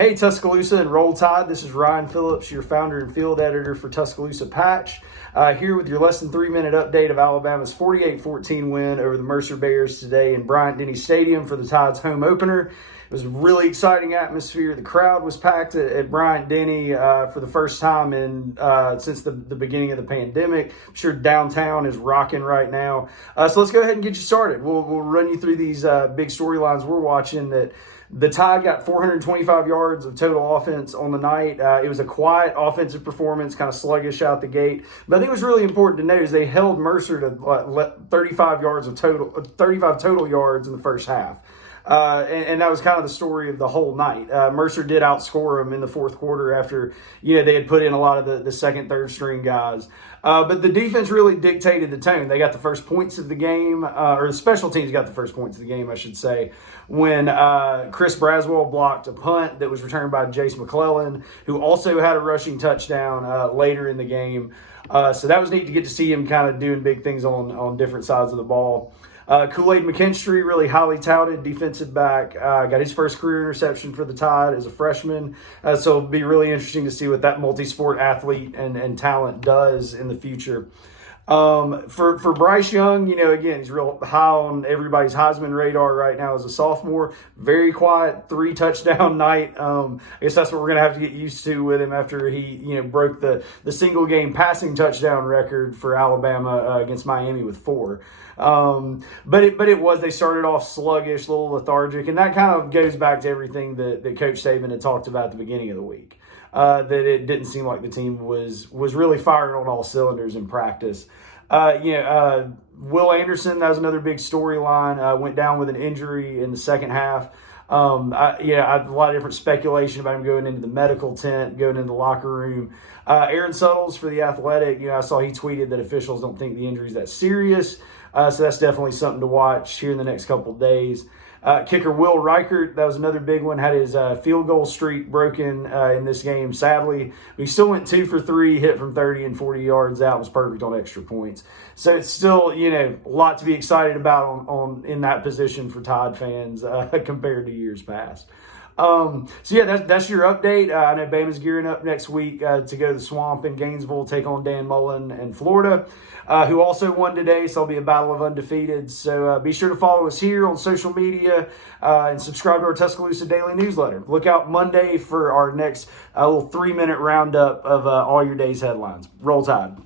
Hey Tuscaloosa and Roll Tide, this is Ryan Phillips, your founder and field editor for Tuscaloosa Patch, here with your less than 3-minute update of Alabama's 48-14 win over the Mercer Bears today in Bryant-Denny Stadium for the Tide's home opener. It was a really exciting atmosphere. The crowd was packed at Bryant-Denny for the first time since the beginning of the pandemic. I'm sure downtown is rocking right now. So let's go ahead and get you started. We'll run you through these big storylines we're watching. That the Tide got 425 yards of total offense on the night. It was a quiet offensive performance, kind of sluggish out the gate. But I think it was really important to note is they held Mercer to 35 total yards in the first half. And that was kind of the story of the whole night. Mercer did outscore them in the fourth quarter after, they had put in a lot of the second, third string guys. But the defense really dictated the tone. They got the first points of the game, or the special teams got the first points of the game, I should say, when Chris Braswell blocked a punt that was returned by Jace McClellan, who also had a rushing touchdown later in the game. So that was neat to get to see him kind of doing big things on different sides of the ball. Kool-Aid McKinstry, really highly touted defensive back, got his first career interception for the Tide as a freshman. So it'll be really interesting to see what that multi-sport athlete and talent does in the future. For Bryce Young, again, he's real high on everybody's Heisman radar right now as a sophomore. Very quiet, 3-touchdown night. I guess that's what we're going to have to get used to with him after he, broke the single game passing touchdown record for Alabama against Miami with 4. But they started off sluggish, a little lethargic, and that kind of goes back to everything that Coach Saban had talked about at the beginning of the week. That it didn't seem like the team was really firing on all cylinders in practice. Will Anderson, that was another big storyline, went down with an injury in the second half. I had a lot of different speculation about him going into the medical tent, going into the locker room. Aaron Suttles for The Athletic, I saw he tweeted that officials don't think the injury is that serious. So that's definitely something to watch here in the next couple of days. Kicker Will Reichert, that was another big one, had his field goal streak broken in this game, sadly. But he still went 2 for 3, hit from 30 and 40 yards out, was perfect on extra points. So it's still, a lot to be excited about in that position for Tide fans compared to years past. That's your update. I know Bama's gearing up next week to go to the Swamp in Gainesville, take on Dan Mullen and Florida, who also won today, so it'll be a battle of undefeated. So be sure to follow us here on social media and subscribe to our Tuscaloosa Daily newsletter. Look out Monday for our next little 3-minute roundup of all your day's headlines. Roll Tide.